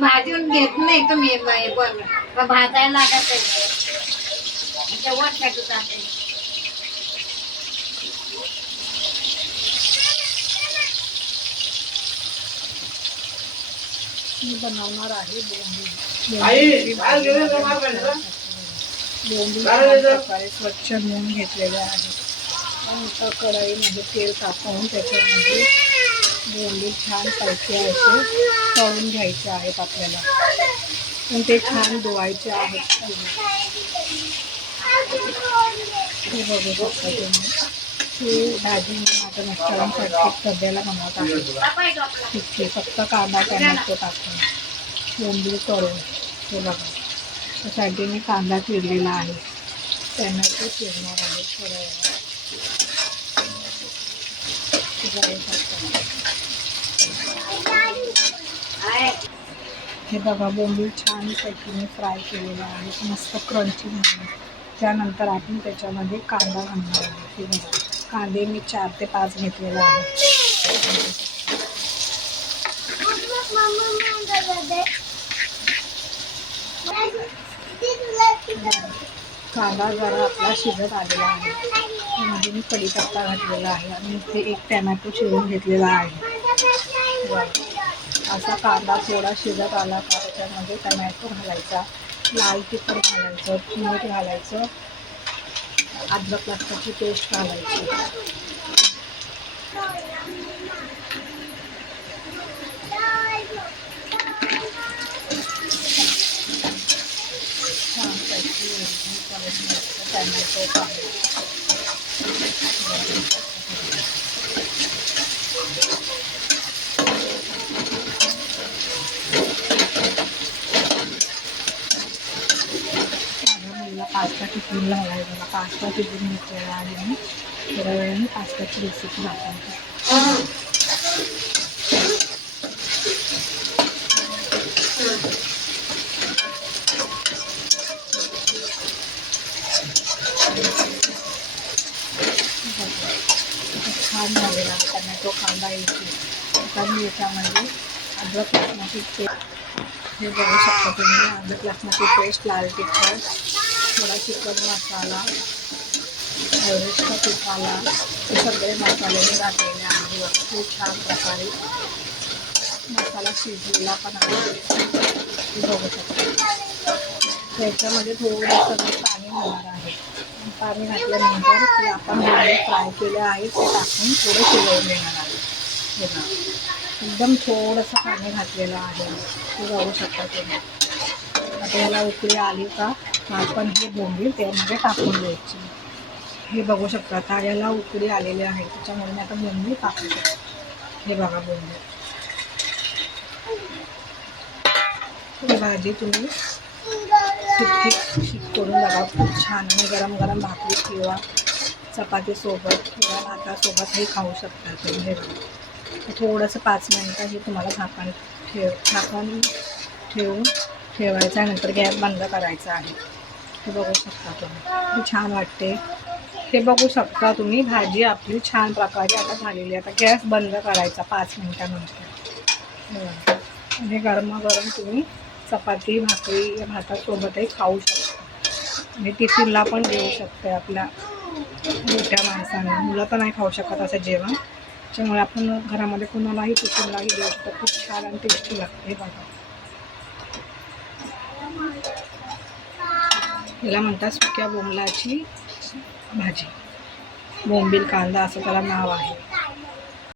भाजून घेत नाही तुम्ही भाजायला लागत मी बनवणार आहे बोंबील प्रकारे स्वच्छ धुवून घेतलेले आहे. नंतर कढईमध्ये तेल टाकून त्याच्यामध्ये बोंबील छान पैकी असे तळून घ्यायचे आहेत आपल्याला. पण ते छान धुवायचे आहेत. हे बघू शकता तुम्ही. ही भाजी माझ्या मिस्टरांसाठी सध्याला बनवत आहे. तिथे फक्त कांदा टॅमॅटो टाकून बोंबील तळून. हे बघा त्यासाठी मी कांदा चिरलेला आहे. टॅमॅटो चिरणार आहे थोड्या वेळा. हे बघा बोंबील छान पैकी मी फ्राय केलेलं आहे मस्त क्रंची म्हणून. त्यानंतर आपण त्याच्यामध्ये कांदा घालणार आहे. हे बघा कांदे मी 4 ते 5 घेतलेला आहे. कांदा जरा आपला शिजत आलेला आहे. त्यामध्ये मी कढीपत्ता घातलेला आहे आणि इथे 1 टॅमॅटो चिरून घेतलेला आहे. असा कांदा थोडा शिजत आला का त्याच्यामध्ये टमॅटो घालायचा, लाल तिखट घालायचं, मीठ घालायचं, अद्रक लसणाची पेस्ट घालायची. टमॅटो पास्ता टिफिनला हवा आहे. मला पास्ता टिफिन घेतलेला आहे मी. थोड्या वेळाने पास्ताची रेसिपी दाखवते. छान झालेला टमॅटो कांदा येते. आता मी याच्यामध्ये अद्रक लसणाची पेस्ट हे बघू शकता तुम्ही. अद्रक लसणाची पेस्ट, लाल तिखट, थोडा चिकन मसाला, हळदीचा मसाला, हे सगळे मसाले मी घातलेले आहे. खूप छान प्रकारे मसाला शिजलेला पण आहे. हे बघू शकता. त्याच्यामध्ये थोडंसं मी पाणी घालणार आहे. पाणी घातल्यानंतर ते आपण फ्राय केले आहे ते टाकून थोडं शिजवून घेणार आहे. हे बघा एकदम थोडंसं पाणी घातलेलं आहे. हे बघू शकता तुम्ही. आता याला उकळी आली का आपण हे बोंबील त्यामध्ये टाकून द्यायची. हे बघू शकता आता याला उकळी आलेली आहे त्याच्यामुळे मी आता बोंबील टाकू शकतो. हे बघा बोंबील. ही भाजी तुम्ही सुकी करून बघा. खूप छान आणि गरम गरम भाकरी किंवा चपातीसोबत किंवा भातासोबतही खाऊ शकता तुम्ही. हे बघा थोडंसं 5 मिनिटं हे तुम्हाला झाकण ठेवून ठेवायचं आहे. नंतर गॅस बंद करायचा आहे. हे बघू शकता तुम्ही. खूप छान वाटते. हे बघू शकता तुम्ही. भाजी आपली छान प्रकारे आता झालेली आहे. आता गॅस बंद करायचा 5 मिनिटानंतर. आणि गरमागरम तुम्ही चपाती भाकरी या भातासोबतही खाऊ शकता. आणि टिफिनला पण देऊ शकते आपल्या मोठ्या माणसांना. मुलं तर नाही खाऊ शकत असं जेवण. त्याच्यामुळे आपण घरामध्ये कुणालाही टिफिनलाही देऊ शकतो. खूप छान आणि टेस्टी लागते. बघा याला म्हणतात सुक्या बोंबलाची भाजी. बोंबील कांदा असं त्याला नाव आहे.